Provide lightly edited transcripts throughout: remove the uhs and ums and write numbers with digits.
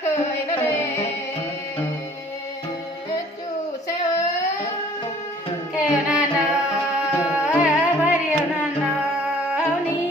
เคยนะเด้จูเซเอแค่นั้นเด้อบ่เดียวนั้นเด้อนี้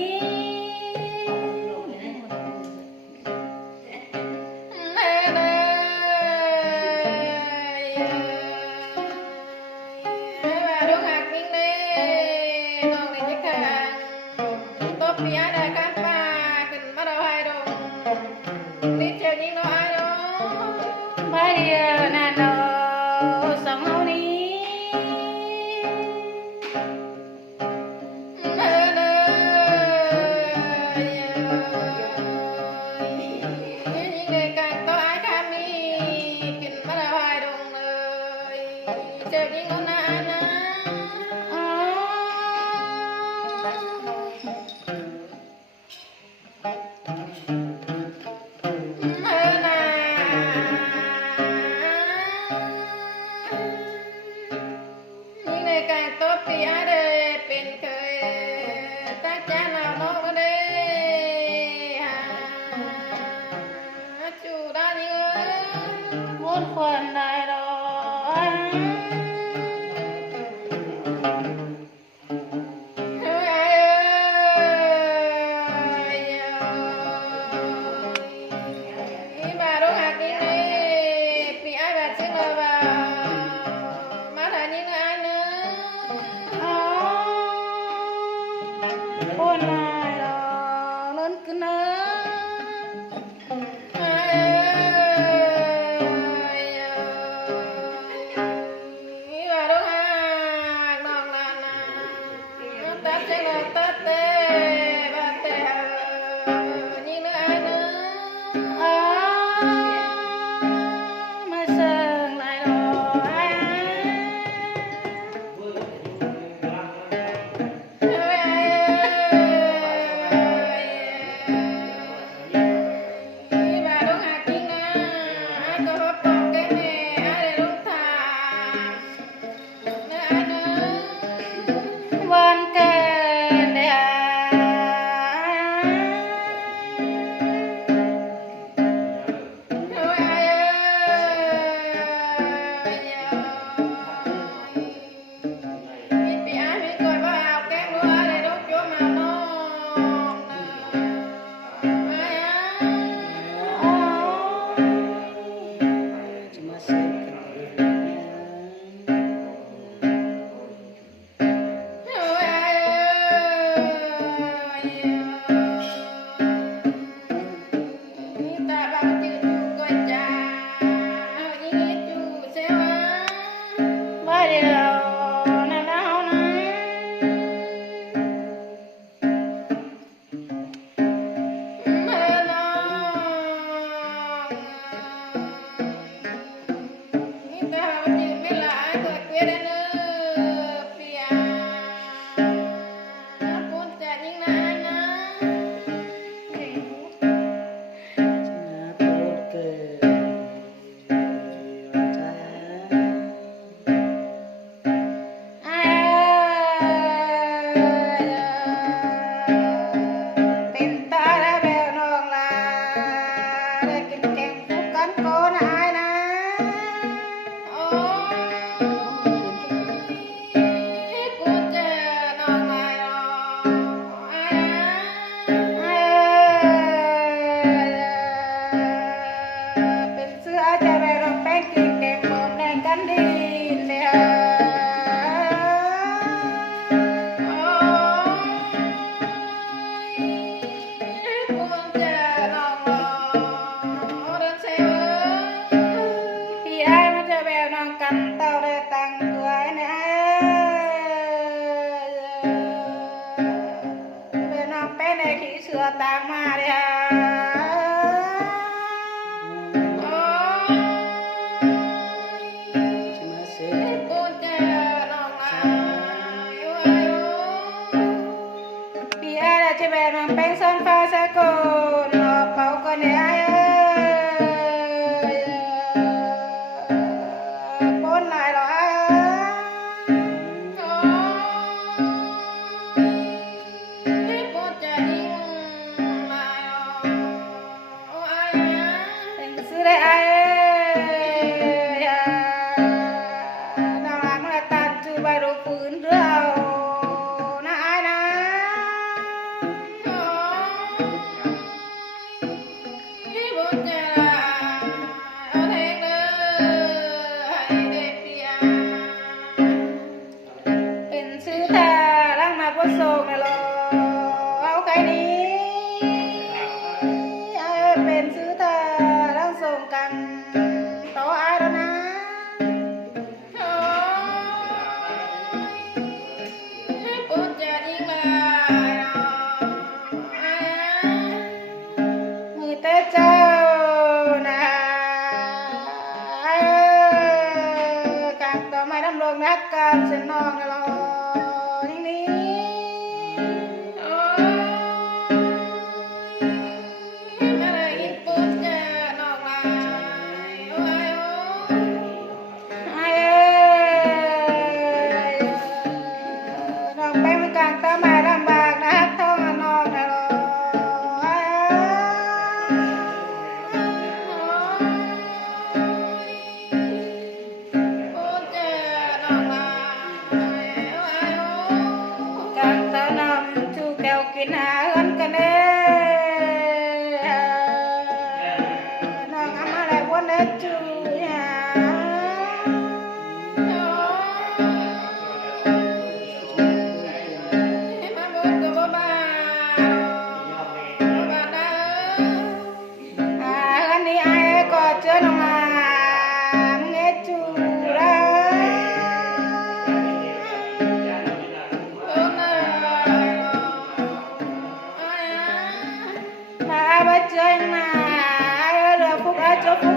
คนได้ดคนได้ดอกล้นขึ้นนะบ ซื้อได้ไอ้น้องมาตัดชื่อใบรูปืนเรื่องนะไอ้นะที่บุญจะเอาเทงเลยให้เด็กเปียเป็นซื้อตาลังมาบ่ส่งนะลอเอาใครนี้เป็นซื้อตาลังส่งกันต่ออาแล้วนะปุจจะยิ่งลายมือเตเจ้านะการต่อมาดำรงนักการเส้นนองนะลอนิ่งนี้กินหาเงินกันเด้น้องอามาแล้วบ่ได้จูหามาบ่ก็บ่บาได้อันนี้ไอ้ก็เจอน้องมามึงเอจูได้ba chơi mà ai ơi được phúc ai cho phúc